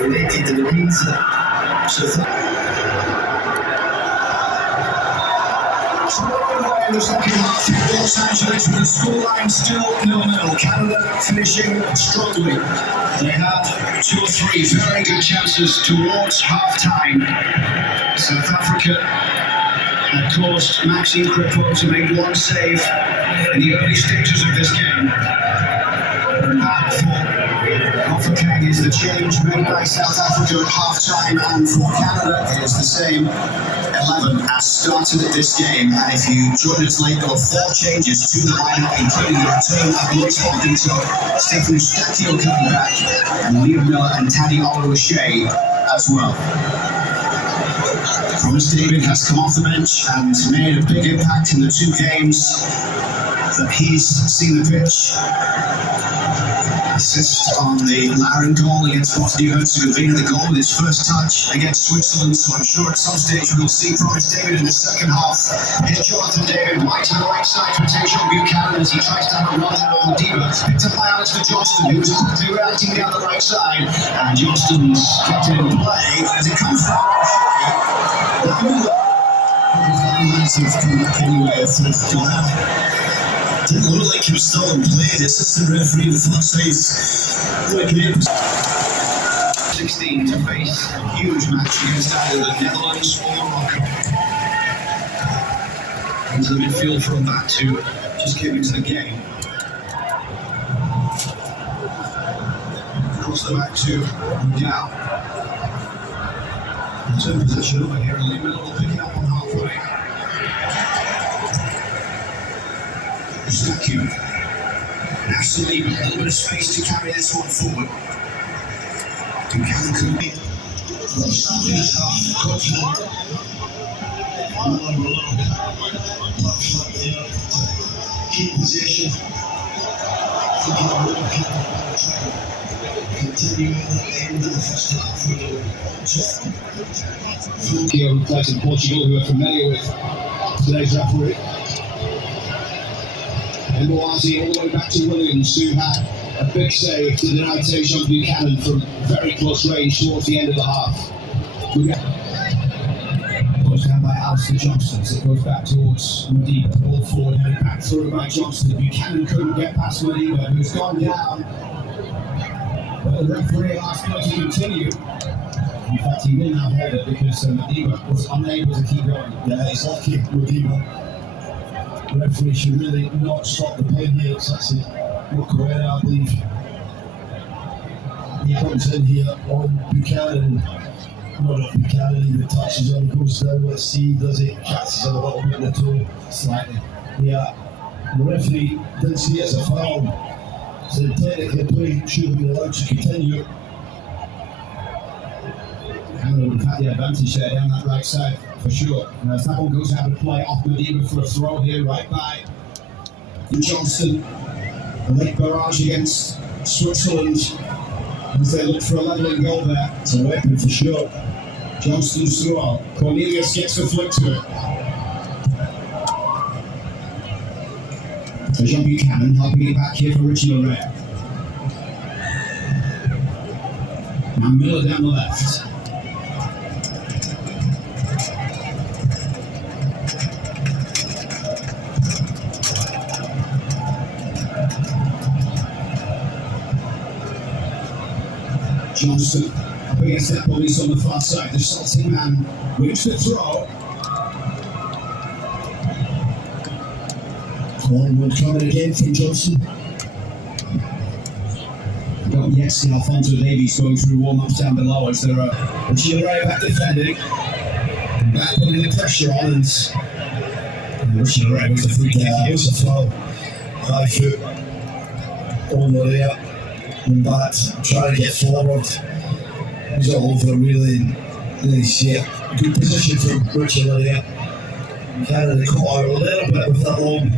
related to the pizza. So in the second half, Los Angeles with the scoreline still 0-0. Canada finishing strongly. They had 2 or 3 very good chances towards half-time. South Africa had caused Maxime Crepeau to make 1 save in the early stages of this game. For Kang is the change made by South Africa at half-time, and for Canada it is the same 11 as started at this game. And if you join us late, there are 4 changes to the lineup, including the return of Lewis Hopkinson, Stephen Statio coming back, and Liam Miller and Taddy Oluwaseyi as well. Thomas David has come off the bench and made a big impact in the 2 games that he's seen the pitch. Assist on the Laren goal against Bosnia-Herzegovina, the goal with his first touch against Switzerland, so I'm sure at some stage we'll see Promise David in the second half. Here's Jonathan David, right to the right side for Tajon Buchanan as he tries to have a run there on Modiba. Picked up by Alistair Johnston, who was quickly reacting down the right side, and Johnston's kept it in play as it comes from massive comeback anyway for Ghana. Didn't look like he was still in play. The assistant referee in the far side like 16 to face a huge match against either the Netherlands or Morocco. Into the midfield from that to just came into the game. Across the back to Mugao. Turn position over here, and Liam Miller will pick it up on halfway. Statue. Now Saliba, a little bit of space to carry this one forward. Buchanan could be confident. Keep possession. Continue at the end of the first half. Who plays in Portugal, who are familiar with today's referee. And Moazi all the way back to Williams, who had a big save to deny Tajon Buchanan from very close range towards the end of the half. Goes down by Alistair Johnston, so it goes back towards Modiba. Ball forward, and back through by Johnston. Buchanan couldn't get past Modiba, who's gone down. But the referee asked him to continue. In fact, he may not have heard it because Modiba was unable to keep going. Yeah, he's lucky, Modiba. The referee should really not stop the play here. It's actually Mokoena, I believe. He comes in here on Buchanan. Not on Buchanan, he touches on, goes down. Let's see, does it? Catches him a little bit in the toe. Slightly. Yeah. The referee didn't see it as a foul. So technically, the play should have been allowed to continue. Canada would have had the advantage there down that right side. For sure. And as that one goes out of play off Modiba for a throw here, right by Johnston. A late barrage against Switzerland as they look for a levelling goal there. It's a weapon for sure. Johnston's throw. Cornelius gets the flick to it. Tajon Buchanan helping it back here for Richie Laurent. Now Miller down the left. Johnston up against that police on the far side. The salting man wins the throw. Collingwood coming again from Johnson. Don't yet see Alphonso Davies going through warm-ups down below as there are Richie Laurent back defending. Back putting the pressure on, and Richie Laurent with the free kick. It was a foul. 5 foot on the layer. And back, trying to get forward. He's all over really shit. Good position for Richie Laurent. Canada caught out a little bit with that long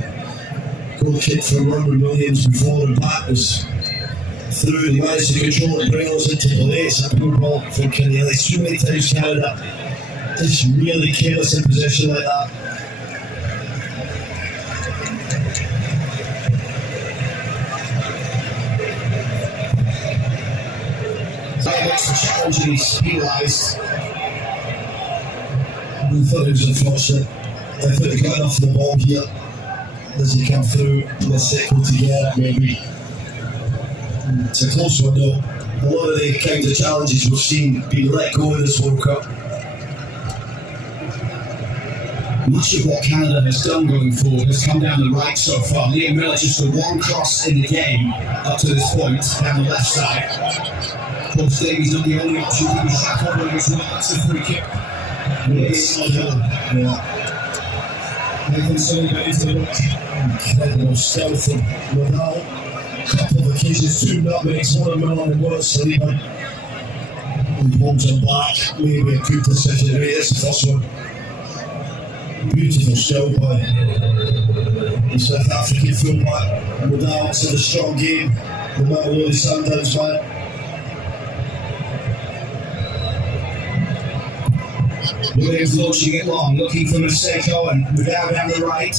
goal kick from Robert Williams before, and back was through. He managed to control it, bring us into place. A poor ball from Keneally. So many times Canada just really careless in position like that. That makes the shot challenge and he's penalised. I thought it was unfortunate. I thought he got off the ball here as he came through the circle to get it, maybe. It's a close one though. A lot of the kinds of challenges we've seen being let go in this World Cup. Much of what Canada has done going forward has come down the right so far. Liam Miller just with one cross in the game up to this point, down the left side. Of course, Davies not the only option. He was shot over as well. That's a free kick. Yes, yeah. Nathan Sullivan into the ruck. Incredible stealth from Nadal. A couple of occasions, 2 nutmegs, one of Miller and one of Saliba. And holds him back. Maybe a good decision. Right, this first one. Beautiful still by the South African fullback. Nadal. It's a strong game. The Mamelodi Sundowns man. Williams launching it long, looking for Maseko and Mudau down the right.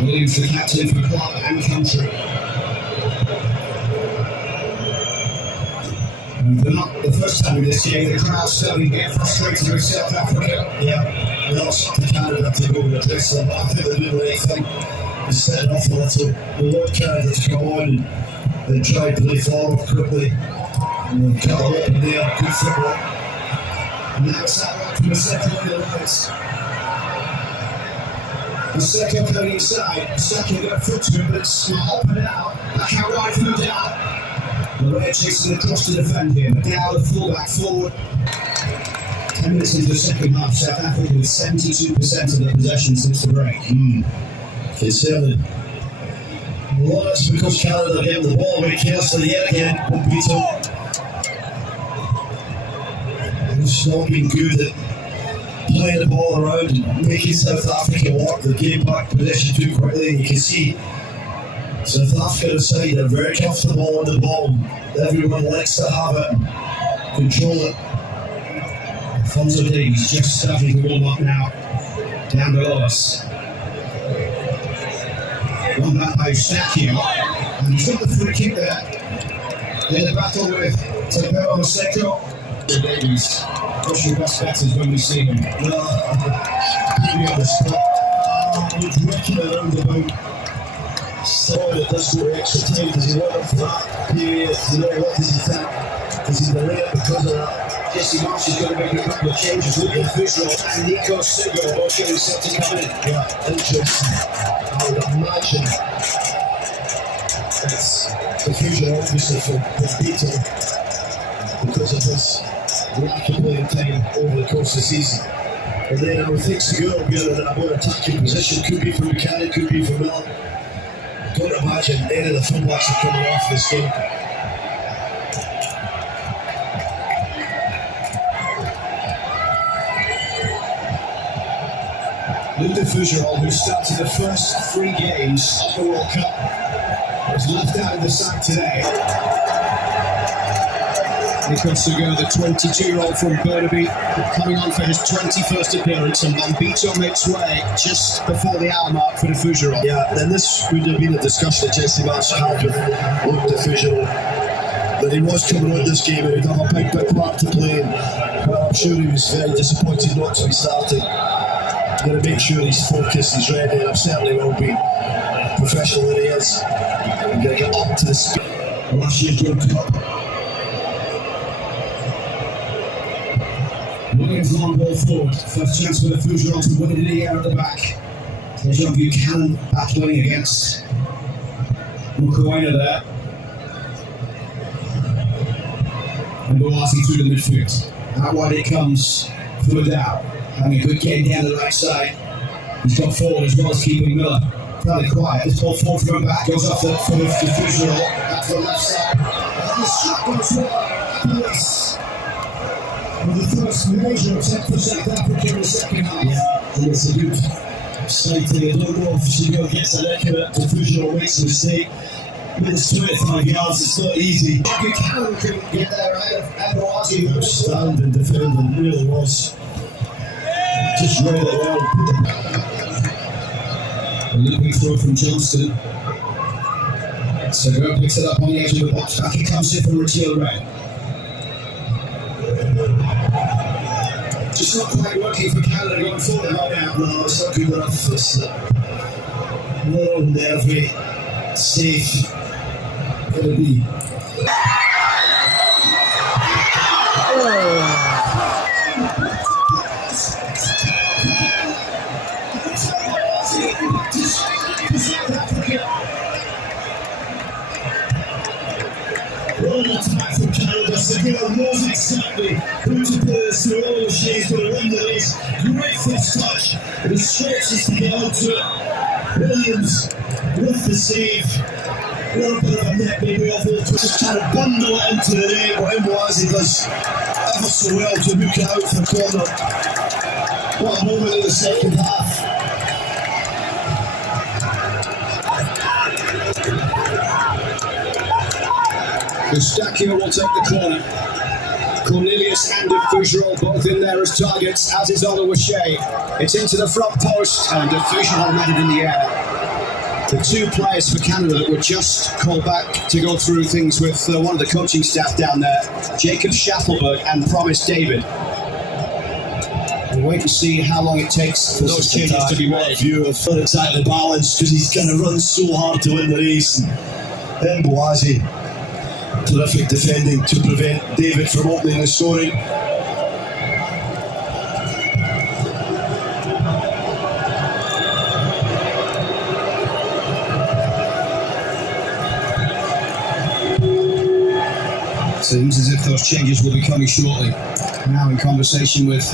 Williams the captain for club and country. And they're not the first time in this game, the crowd's starting to get frustrated with South Africa. Yeah, well, it's up to Canada to go and address them, but I think they're doing the right thing. They're setting off a little. We want Canada to come on and try to play forward quickly. Cut a lot in there, good football. And now it's that one from Maseko on the right. Maseko coming inside, Maseko got a foot to it, but it's not up and out. Back out right from Mudau. Morea chasing across to defend here. Mudau the fullback forward. 10 minutes into the second half, South Africa with 72% of the possession since the break. It's certainly. Well, that's because Canada are getting the ball very carelessly yet again. Bombito. It's not been good at playing the ball around and making South Africa walk the game back possession too quickly. And you can see South Africa side are very comfortable on the ball. Everyone likes to have it and control it. Alfonso Davies just starting to warm up now. Down below us. One back by Eustáquio, and he's got the free kick there. In the battle with Tapero Maseko. Davies, what's your best bet is when we see him? Put me on the spot. He's working around about. Sorry that does go extra time. Does he want it for that period? What does he think? Is he delay it because of that? Jesse Marsh is going to make a couple of changes with the official and Nico Sigo both getting set to come in. Yeah, interesting. I would imagine it's the future obviously for Beaton because of his lack of playing time over the course of the season. And then I would think Sigo will be in a more attacking position. Could be for Buchanan, could be for Miller. I don't imagine any of the fullbacks are coming off this game. Luc de Fougerolles, who started the first 3 games of the World Cup, was left out of the side today. Nico Sigo, the 22-year-old from Burnaby, coming on for his 21st appearance, and Bombito makes way just before the hour mark for de Fougerolles. Yeah, then this would have been a discussion that Jesse Marsh had with Luc de Fougerolles. That he was coming on this game and he'd have a big part to play in. Well, I'm sure he was very disappointed not to be starting. Going to make sure he's focused, he's ready, and I certainly will be. Professional that he is. I'm going to get up to the speed. Last year's World Cup. Williams long ball forward. First chance for the Fougerolles to win it in the air at the back. There's John Buchanan battling against Mukwena there. And Boasi through the midfield. Out wide it comes for Mudau. Having a good game down the right side. He's got forward as well as keeping Miller fairly quiet. This ball forward from back goes off the foot of de Fougerolles. Back to the left side. And the shot goes well. Police. With the first major attempt for South Africa in the second half. Yeah, and it's a good slightly. I don't know if Sigo gets an accurate. de Fougerolles makes a mistake. But it's 25 yards, it's not easy. Buchanan couldn't get there out of Boasi. Outstanding defending, really was. Just read it well. A looping throw from Johnston. Segura picks it up on the edge of the box. Back it comes in from Richie Ray. Just not quite working for Canada going forward right now. No, it's not good enough. It's little nervy, safe. Gonna be. One attack from Canada. Segura knows exactly who to play this to. Oh, she's going to win the race. Great first touch. And he stretches to get onto it. Williams with the save. A little bit of a net maybe off the just trying to bundle it into the net. What Mboise does ever so well to hook it out for the corner. What a moment in the second half. Eustachio will take the corner. Cornelius and Fougerolles both in there as targets, as is Oluwaseyi. It's into the front post, and Fougerolles met it in the air. The two players for Canada that were just called back to go through things with one of the coaching staff down there, Jacob Schaffelberg and Promise David. We'll wait and see how long it takes for those changes to be made. View of not exactly balanced because he's going to run so hard to win the race. And Mboise, terrific defending to prevent David from opening the scoring. Seems as if those changes will be coming shortly. Now in conversation with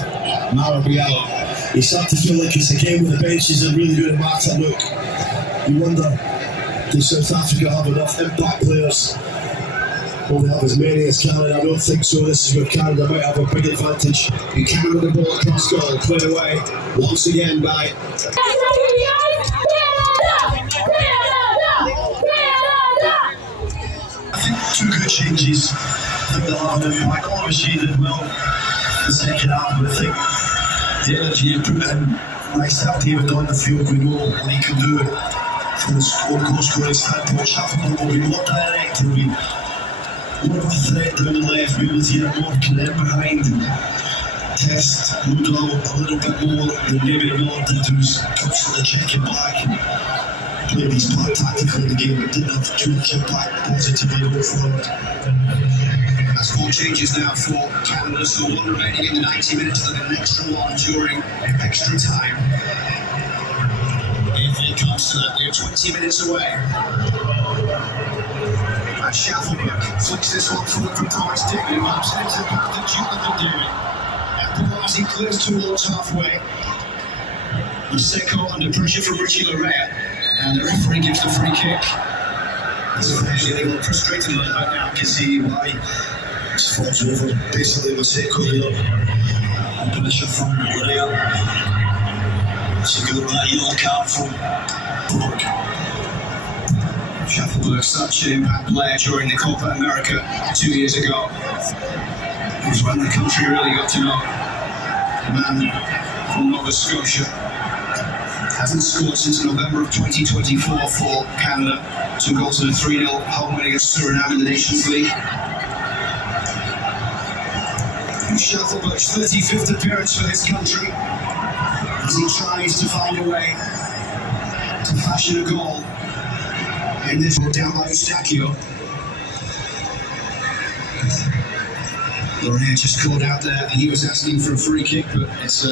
Mauro Biello. You start to feel like it's a game where the benches are really going to matter. Look, you wonder, does South Africa have enough impact players? Will they have as many as Canada? I don't think so. This is where Canada might have a big advantage. Buchanan with the ball across goal, cleared away once again by... I think two good changes. I think they'll have an impact. Oluwaseyi did well in the second half, but I think the energy you put in, nice to have David on the field. We know what he can do from the goal scoring standpoint. Schaffelberg will be more direct, he'll be more of a threat down the left, be able to get more connect behind and test Ludlow a little bit more than maybe Miller did, who's constantly checking back and played his part tactically in the game, but didn't have too much impact positively going forward. That's 4 changes now for Canada, so 1 remaining in the 90 minutes, then an extra 1 during extra time. If it comes to that, they're 20 minutes away. And Schaffelberg flicks this one forward from Thomas David, who helps it into the path that Jonathan David. And Mboise clears towards halfway. Luseko under pressure from Richie Larea, and the referee gives the free kick. He's getting frustrated a little bit now. I can see why it's falls over. Basically, Luseko there. And pressure from Larea. Segura that yellow card from Brook. Schaffelberg, such an impact player during the Copa America 2 years ago. It was when the country really got to know the man from Nova Scotia. Hasn't scored since November of 2024 for Canada. 2 goals and a 3-0 home win against Suriname in the Nations League. Schaffelberg's 35th appearance for his country as he tries to find a way to fashion a goal in this one down by Eustachio. Lorraine just called out there and he was asking for a free kick, but it's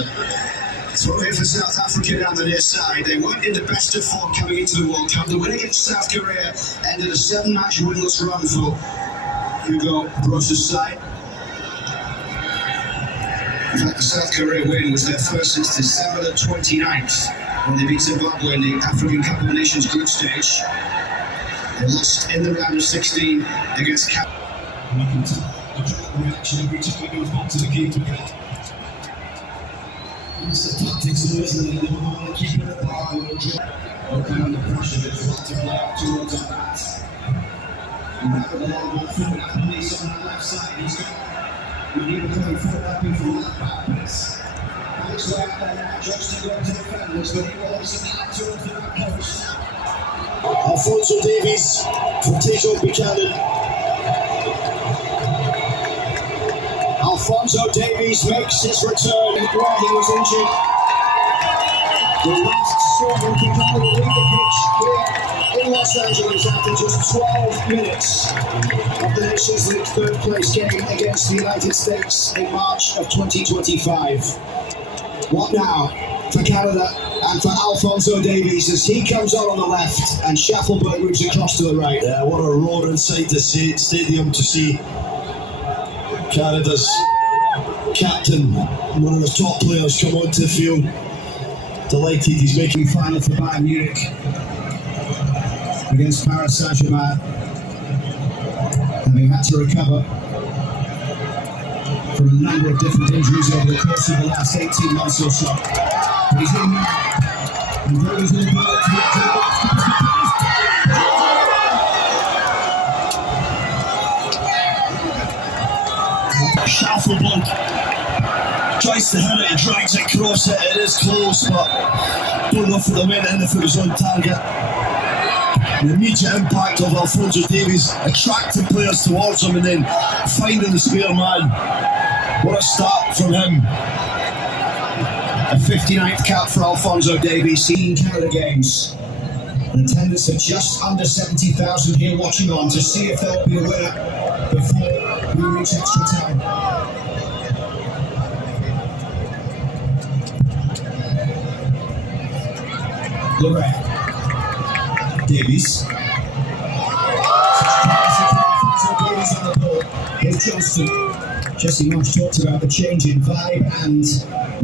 throw here for South Africa down the near side. They weren't in the best of form coming into the World Cup. The win against South Korea ended a 7-match winless run for Hugo Broos's side. In fact, the South Korea win was their first since December the 29th, when they beat Zimbabwe in the African Cup of Nations group stage. They lost in the round of 16 against Canada. The reaction every time he goes back to the keeper. It's the tactics of isn't it? They want to keep it at the bar. Open under pressure, there's a lot to play up towards our backs. And back with the long ball through, and police on that left side. He's got Manila coming forward, helping from that back pass. Alex way out there now, Justin going to defenders, but he rolls it out towards the back post. Alphonso Davies from Tajon Buchanan. Alphonso Davies makes his return where he was injured. The last song of the leave the pitch here in Los Angeles after just 12 minutes of the Nations League third place game against the United States in March of 2025. What now for Canada and for Alphonso Davies as he comes on the left and Schaffelberg moves across to the right? Yeah, what a roar inside the stadium to see Canada's captain, one of the top players, come onto the field. Delighted he's making final for Bayern Munich against Paris Saint-Germain, having had to recover from a number of different injuries over the course of the last 18 months or so. But he's in now, and Davies will go to the Schaffelberg tries to hit it and drags it across it. It is close, but don't know if it went in, if it was on target. The immediate impact of Alphonso Davies attracting players towards him and then finding the spare man. What a start from him. A 59th cap for Alphonso Davies, seen Canada games. An attendance of just under 70,000 here watching on to see if there'll be a winner before we reach extra time. Lorraine. Davies. Davies on the ball. Here's Johnston. Jesse Marsh talked about the change in vibe and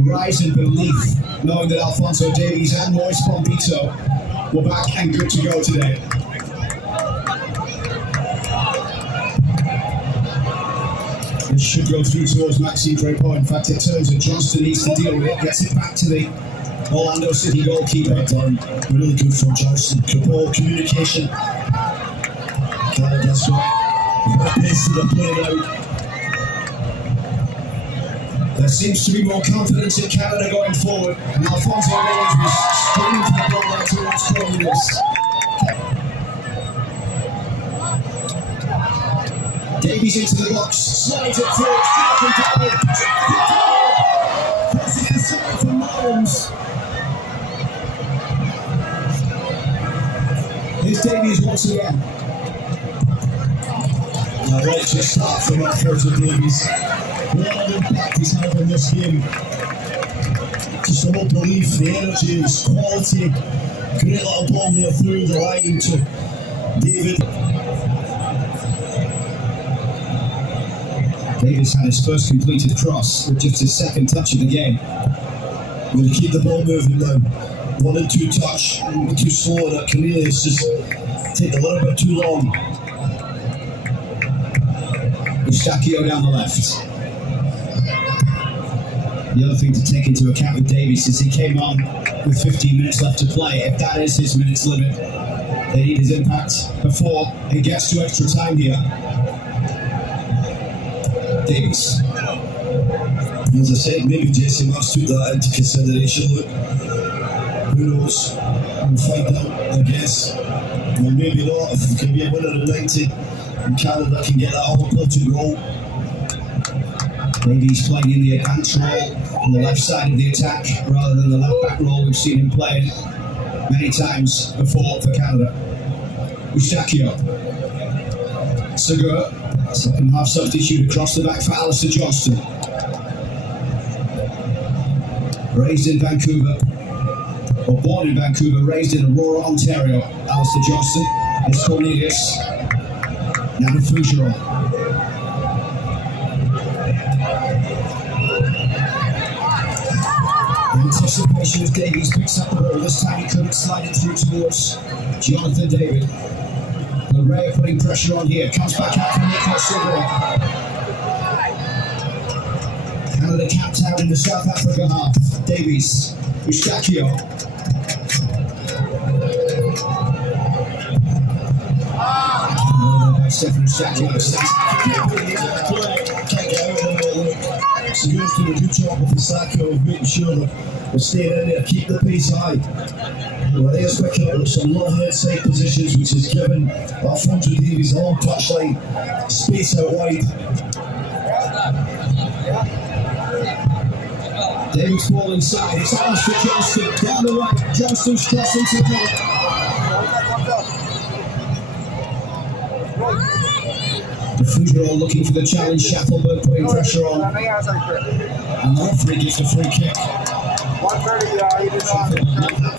rise in belief, knowing that Alphonso Davies and Moise Pompito were back and good to go today. It should go through towards Maxime Crépeau. In fact, it turns and Johnston needs to deal with it, gets it back to the Orlando City goalkeeper. Really good from Johnston. Crépeau, communication. Canada's got pace to the play now. There seems to be more confidence in Canada going forward, and Alphonso Davies was sprinting for the ball out towards Cornelius. Davies into the box, slides it through, crossing inside for Mullins. Here's Davies once again. A righteous start from Alphonso Davies. What an impact he's had in this game. Just the whole belief, the energy, his quality. Great little ball there through the line to David. Davies had his first completed cross with just his second touch of the game. Going to keep the ball moving now. 1 and 2 touch, too slow, and that Cornelius just take a little bit too long. Eustáquio down the left. The other thing to take into account with Davies is he came on with 15 minutes left to play. If that is his minutes limit, they need his impact before he gets to extra time here. Davies. As I said, maybe Jesse Marsh took that into consideration. Look, who knows? We'll find out, I guess. Well, maybe not. If it can be a winner in 90 and Canada can get that all-important goal. Davies playing in the advance role on the left side of the attack rather than the left back role we've seen him play many times before for Canada. Eustáquio. Segur, second half substitute across the back for Alistair Johnston. Raised in Vancouver, or born in Vancouver, raised in Aurora, Ontario. Alistair Johnston. It's Cornelius. Now to Fougeron. Anticipation as Davies picks up the ball. This time he couldn't slide it through towards Jonathan David. Lorraine putting pressure on here. Comes back out from Nicolas Segur. Canada capped out in the South Africa half. Davies. Eustáquio. By Stephen Eustáquio. Segur's doing a good job with Eustáquio of making sure that we're staying in there, keep the pace high. Reyes picking up some lovely inside positions, which has given Alphonso Davies a long touchline space out wide. Davies ball inside. It's Alice for Johnston. Down the right. Johnston's cross into the middle. The Fuggerall looking for the challenge. Shackelberg putting pressure on. And the referee gets the free kick. 130, he did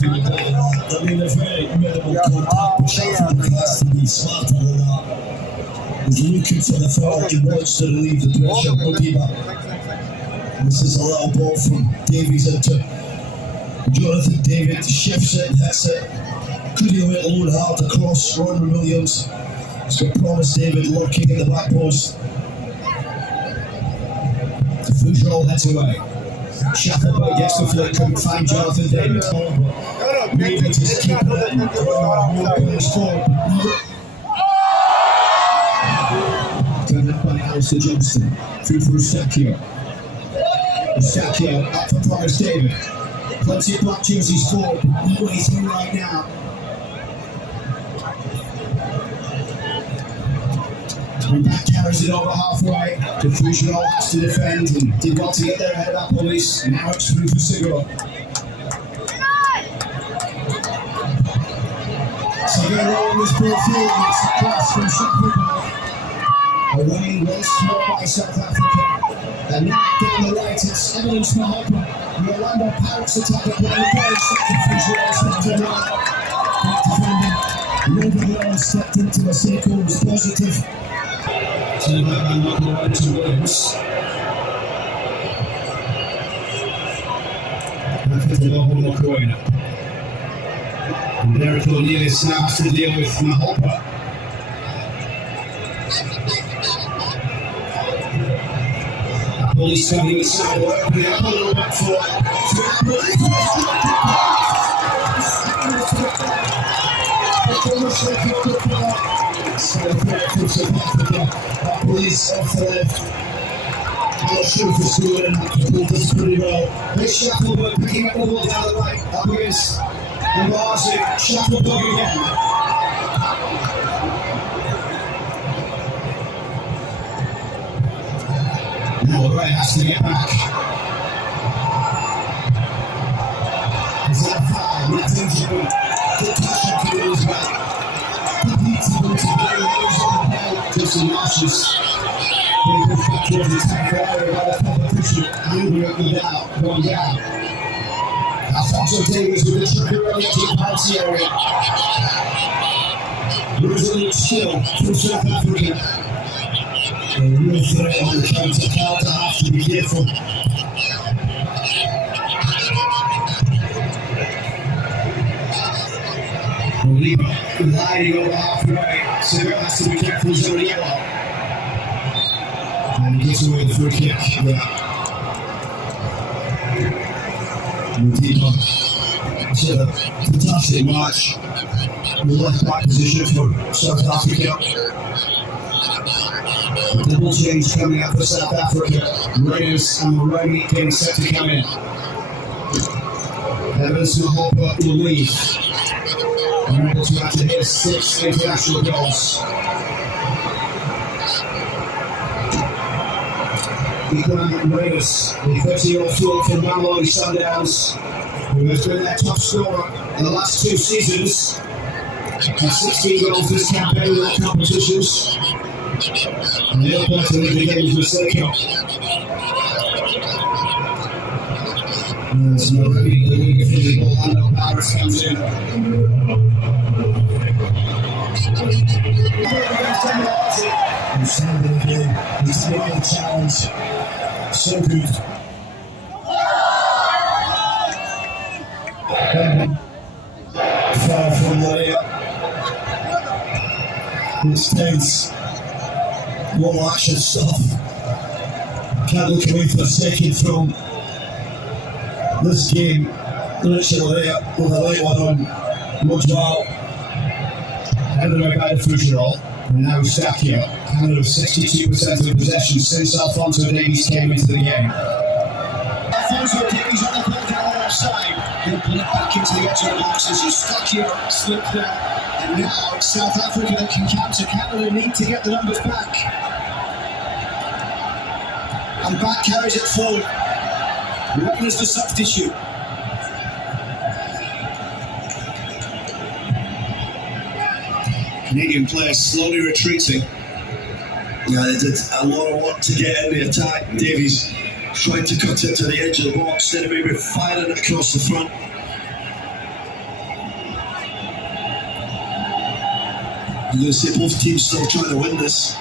I mean, there's very minimal contact. Sheffield has to be smarter than that. He's looking for the foul. He wants to relieve the pressure. Modiba. This is a little ball from Davies into Jonathan David. Shifts it, hits it. Could he have went low and hard across Ron Williams? It's got Promise David lurking in the back post. Fuggerall heads away. Shackelberg gets the flick, couldn't find Jonathan David. Maybe just keep it in. Covered by Alistair Johnston. Through for Eustachio. Eustachio up for Promise David. Plenty of black jerseys forward. No way through right now. And that carries it over halfway. The Fuggerall has to defend and did well to get there ahead of that police. Now it's through for Sigurd. Sigurd in this ball forward. It's the cross from Shackelberg. Away once more by South Africa. And now down the right, it's Evidence Mahopa. The Orlando Pirates attack it, but the ball stepped in Fuggerall, stepped in right. Ruben Lowe stepped into the circle, was positive. So the man looking around to Williams. And for the ball, look away now. And Derek O'Neill now has to deal with Mahopa. Police coming inside, opening up a little bit for police off the left. Not sure for scoring, pulled this pretty well. Big Shackelberg picking up the ball down the right, up against Mbazi. Shackelberg again. Now the right has to get back. Is that foul? That's injury. Good touch on Kirilla's back. He beats him into the nose on the ball. Justin Marsh's. They push back towards the attack area by the public pushing. Angry up and down, going down. Alphonso Davies with the trigger early into the penalty area. Resolute skill from South Africa. A real threat on the counter. Carter has to be careful. Oliva gliding over halfway. Sigurd has to be careful. He's on yellow. And he gets away with the free kick. Yeah. Oliva. It's a fantastic match. The left back position for South Africa. Double change coming up for South Africa. Raiders and Moroni getting set to come in. Evans Mahopa will leave. Unable to add to his 6 international goals. Ikram Raiders, the 30-year-old forward from Mamelodi Sundowns, who has been their top scorer in the last 2 seasons. Has 16 goals this campaign in all competitions. And the other point to leave the game is Maseko. There's Moroni, the winger for the Orlando Pirates comes in. He's standing again. He's taking the challenge. So good. Far from there. It's tense. More action stuff. Can't look away for a second from this game. Literally there with a light one on Mojwal. Headed away by the Fuggerall. And now Eustachio. Canada with 62% of possession since Alphonso Davies came into the game. Alphonso Davies on the ball down the left offside. He'll pull it back into the edge of the box as Eustachio slipped there. And now it's South Africa that can counter. Canada need to get the numbers back. And back carries it forward. Wetton is the substitute. Canadian players slowly retreating. Yeah, they did a lot of work to get in the attack. Davies tried to cut it to the edge of the box instead of maybe firing it across the front. I'm going to say both teams still trying to win this.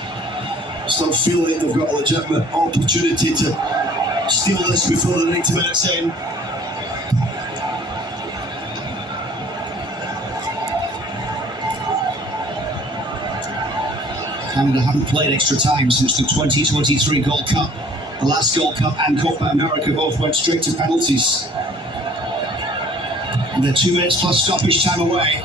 Still feel like they've got a legitimate opportunity to steal this before the 90 minutes end. Canada haven't played extra time since the 2023 Gold Cup. The last Gold Cup and Copa America both went straight to penalties. And they're 2 minutes plus stoppage time away.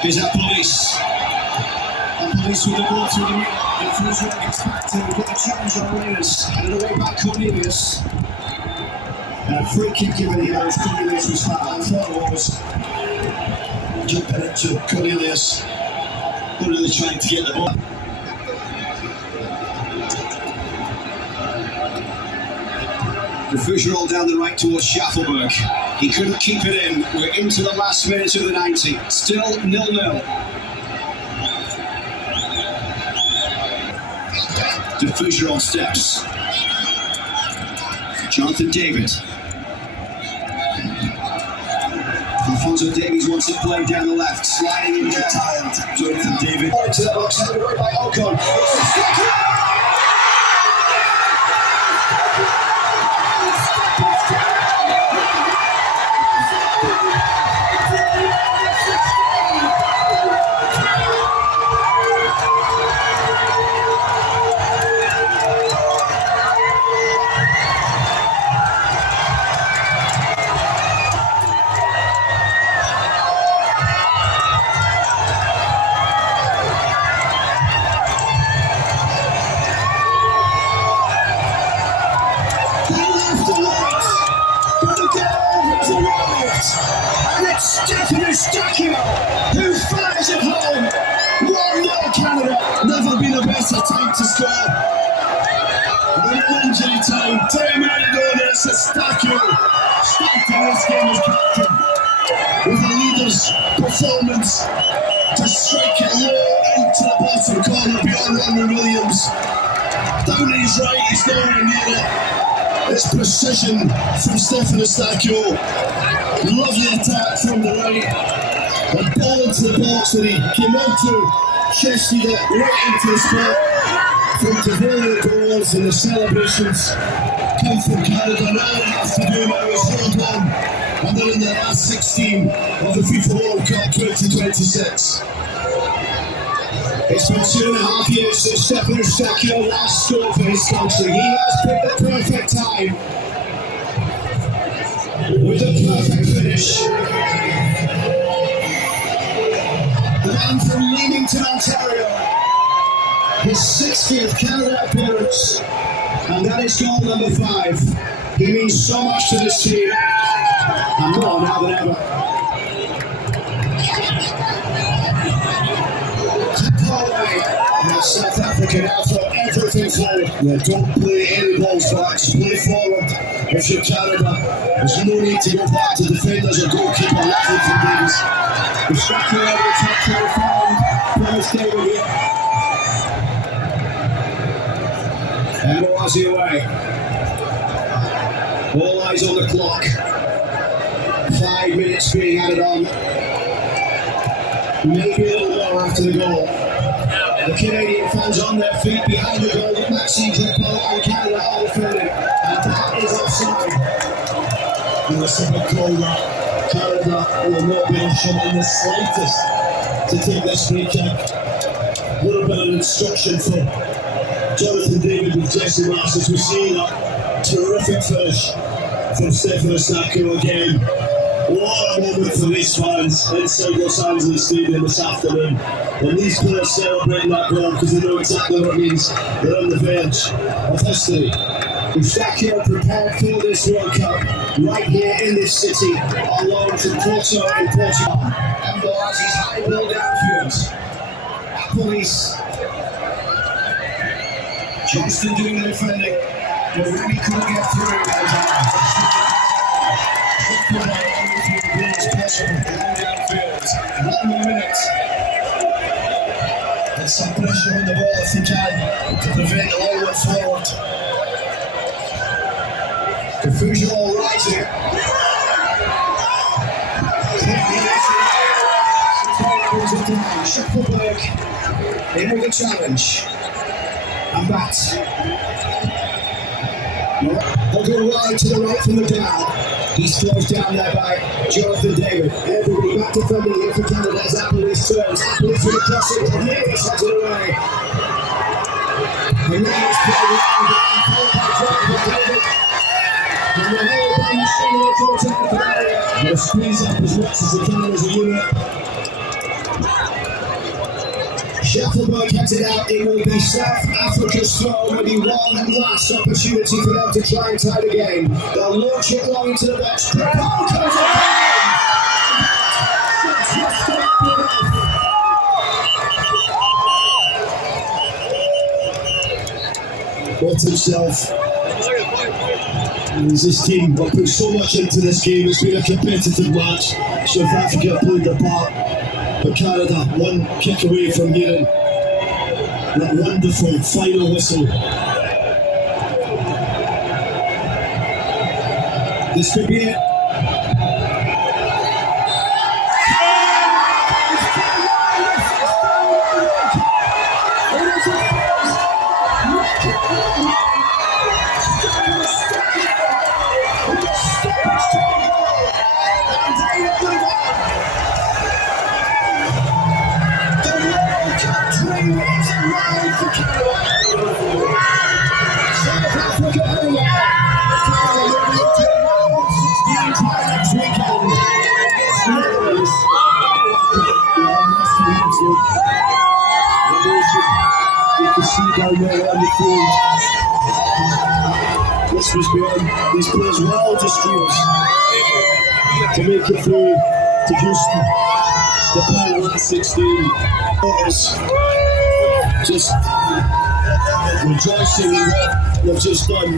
Here's that Police. And Police with the ball through the middle. And Fuzzo expecting to get the challenge on Raiders. And away back Cornelius. And a free kick given here as Cornelius was fouled. I thought it was. Jumping into Cornelius. They're really trying to get the ball. The Fisher roll down the right towards Schaffelberg. He couldn't keep it in. We're into the last minute of the 90. Still 0-0. De Fisher on steps. Jonathan David. Alfonso Davies wants it played down the left, sliding into tired. Jonathan David. To the box, headed away by Ocon. And it's Stephen Eustachio who fires it home. 1-0 Canada. Never been a better time to score. In injury time, 10 minutes ago, there's Eustachio starting this game as captain with a leader's performance to strike it low into the bottom corner beyond Ronald Williams. Down his right, he's nowhere near it. It's precision from Stephen Eustachio. Lovely attack from the right. The ball into the box that he came onto, chested it right into the spot. From Tavola goals and the celebrations come from Canada. Now they have to do now is hold on. And they're in the last 16 of the FIFA World Cup 2026. It's been 2.5 years since Stephen Eustachio last scored for his country. He has picked the perfect time with a perfect finish. The man from Leamington, Ontario, his 60th Canada appearance, and that is goal number 5. He means so much to this team, and more now than ever. South Africa now throw everything forward. Yeah, don't play any balls back, just play forward. If you're Canada, there's no need to go back to defenders or goalkeeper. Lovely from Davies. The striker out of the top try found. Players David here. And Oazi away. All eyes on the clock. 5 minutes being added on. Maybe a little more after the goal. The Canadian fans on their feet behind the goal with Maxime Crepeau and Canada all defending. And that is offside. And it's a big call that Canada will not be shown in the slightest to take this free kick. A little bit of instruction for Jonathan David with Jesse Masters. We see that terrific finish from Stephen Eustachio again. What a moment for these fans inside Los Angeles Stadium this afternoon. And these players celebrating that goal because they know exactly what it means. They're on the verge of history. Eustáquio prepared for this World Cup right here in this city on loan from Porto in Portugal. And Boazzi's high ball downfield. Police. Johnston doing the defending. But really couldn't get through. One more minute. Get some pressure on the ball if you can to prevent the long one forward. Confusion all rising. Shuffleberg in with the challenge. And back. They'll go wide to the right from the down. He's closed down there by Jonathan David. Everybody back defending here for Canada as Appleby's turns. Appleby's with a crossing. And here he sends it away. And now it's played around by Jonathan David. And the whole bench in the towards the area. They'll squeeze up as much as they can as a unit. Shuffleberg heads it out. It will be South Africa's throw. Maybe one last opportunity for them to try and tie the game. They'll launch it long into the box. Crepon comes up. Bought himself. And his team have put so much into this game. It's been a competitive match. South Africa played their part. But Canada, one kick away from hearing that wonderful final whistle. This could be it. You can see down there on the field. This was beyond these players' wildest dreams to make it through to Houston, the final 16. Just rejoicing in what they've just done.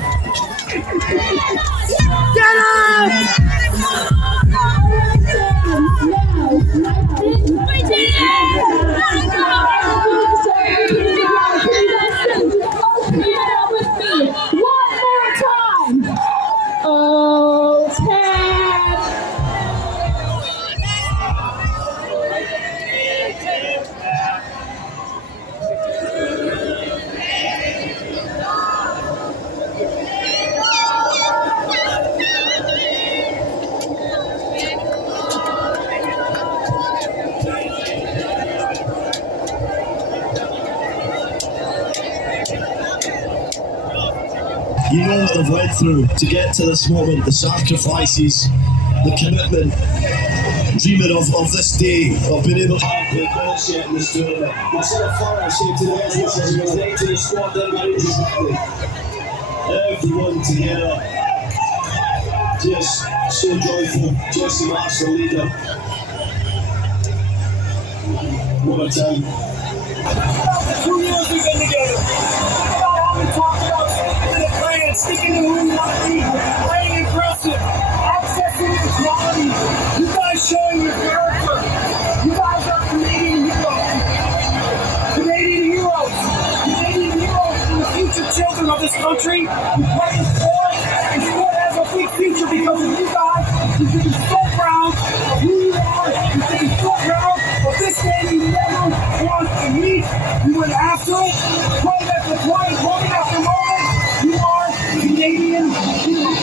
You know what they've went through to get to this moment, the sacrifices, the commitment, dreaming of this day, of being able to in this tournament. Marcelo Flores here today as much as he was late to the squad, then got injured badly. everyone together. Just so joyful. Jesse Marsh, the leader. What a time. 2 years we've been together. All we talk about is playing, sticking to who we want to be, playing aggressive, accessing equality. You guys showing your character. You guys are Canadian heroes. Canadian heroes. Canadian heroes for the future children of this country. You play in sport, and sport has a big future because of you guys. You should be so proud of who you are. You should be so proud of this man you never want to meet. You went after it, point after point, moment after moment. You are Canadian heroes.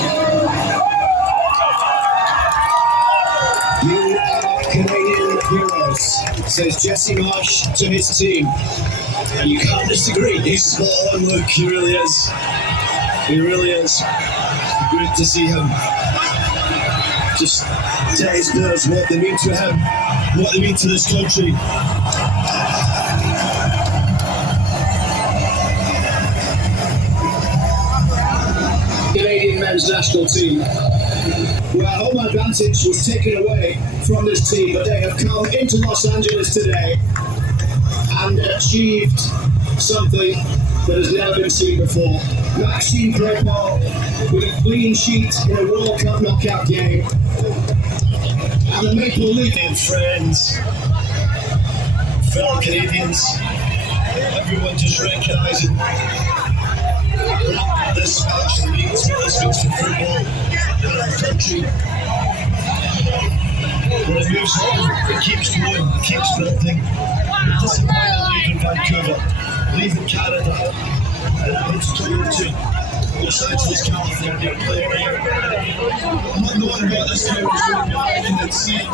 You are Canadian heroes, says Jesse Marsh to his team. And you can't disagree. He's spot on, look. He really is. He really is. Great to see him. Just tell his players what they mean to him, what they mean to this country. men's national team. Well, home advantage was taken away from this team, but they have come into Los Angeles today and achieved something that has never been seen before. Maxime Crepeau with a clean sheet in a World Cup knockout game. And the Maple Leaf friends, fellow Canadians, everyone just recognising what this actually means, what this means for football in our country. When it moves on, it keeps going, it keeps building. It doesn't matter leaving Vancouver, leaving Canada, and it's coming to Los Angeles, California, playing here. Not knowing what this guy was doing behind him and seeing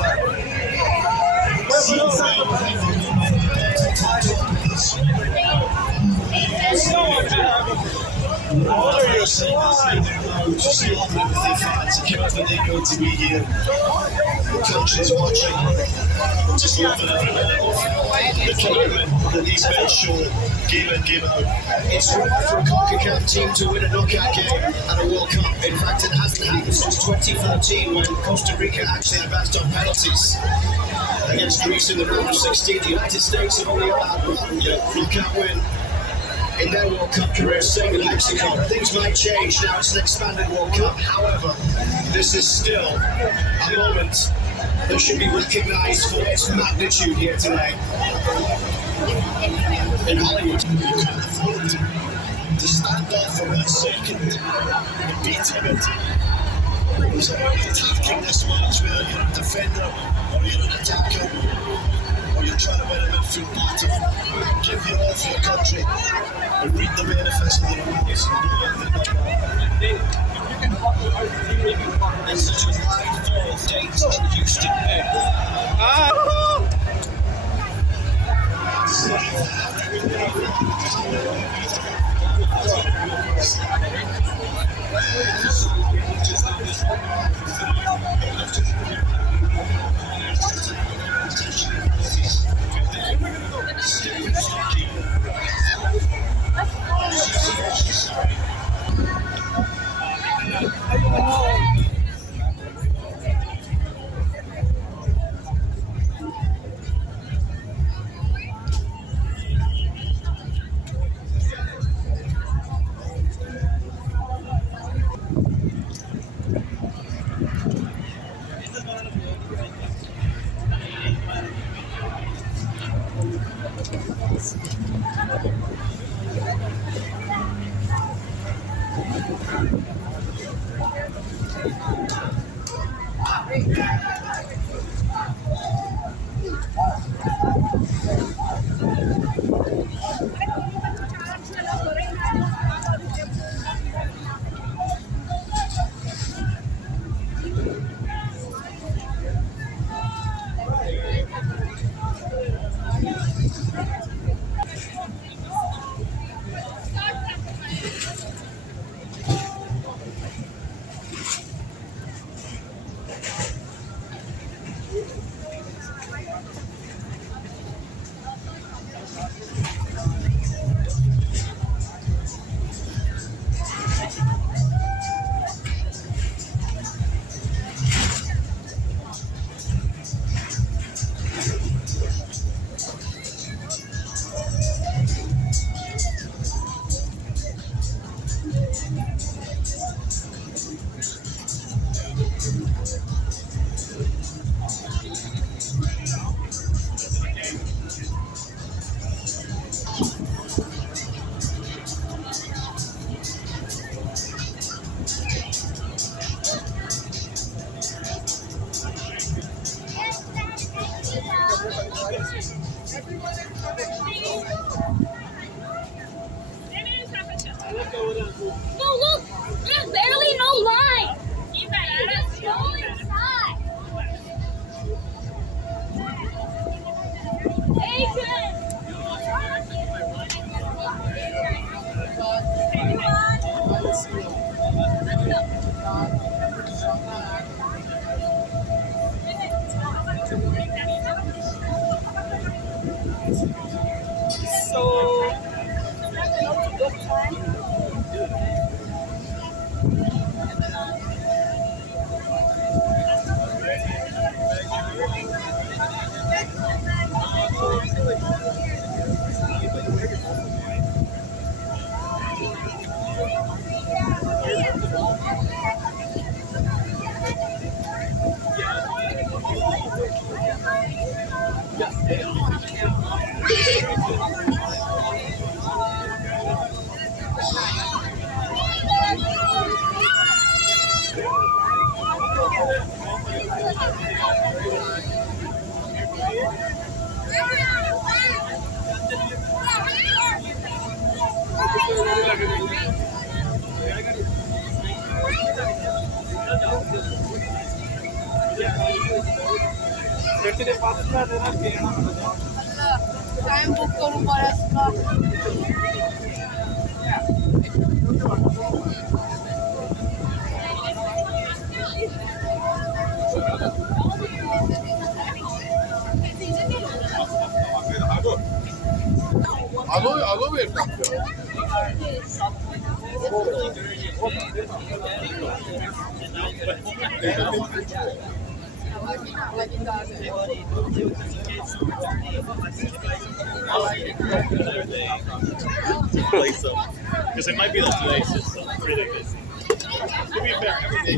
to be here. The country's watching. We're just loving every minute of the commitment that these men show game in, game out. It's rare for a CONCACAF team to win a knockout game at a World Cup. In fact, it hasn't happened since 2014 when Costa Rica actually advanced on penalties against Greece in the round of 16. The United States have only ever had one knockout win in their World Cup career, same in Mexico. Things might change now, it's an expanded World Cup. However, this is still a moment that should be recognised for its magnitude here today in Hollywood. You can't afford to stand off for a second and be timid. It's about attacking this match, whether you're a defender or you're an attacker or you're trying to win a midfield battle. Give your all for your country and read the manifest of the rules and do everything like that. It's a July 4th date in Houston. No, look! There's barely no line! Go inside! Adrian! So, time book करू परेगा Alô, mesmo. Play some. Because it might be like today's just ridiculous. To be fair, every day.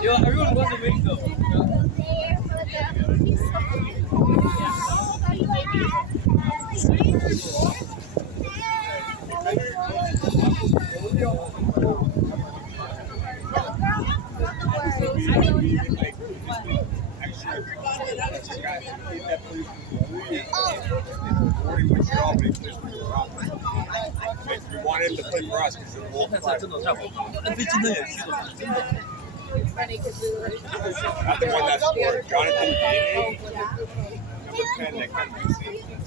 Yo, everyone was awake though. We want him to play for us because it will play. 真的太好看了，NBA 今天也去了，真的。 Not the one that scored. Jonathan David. Number 10 that comes in.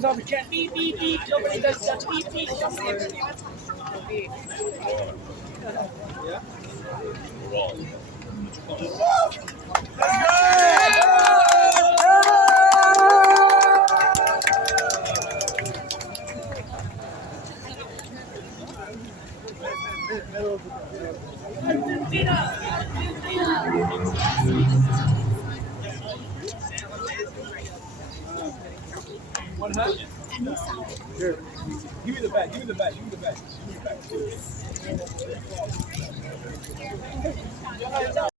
Goes on the jet. Beep, beep, beep. Nobody does that. Beep, beep. Here. Give me the bag. Give me the bag. Give me the bag. Give me the bag.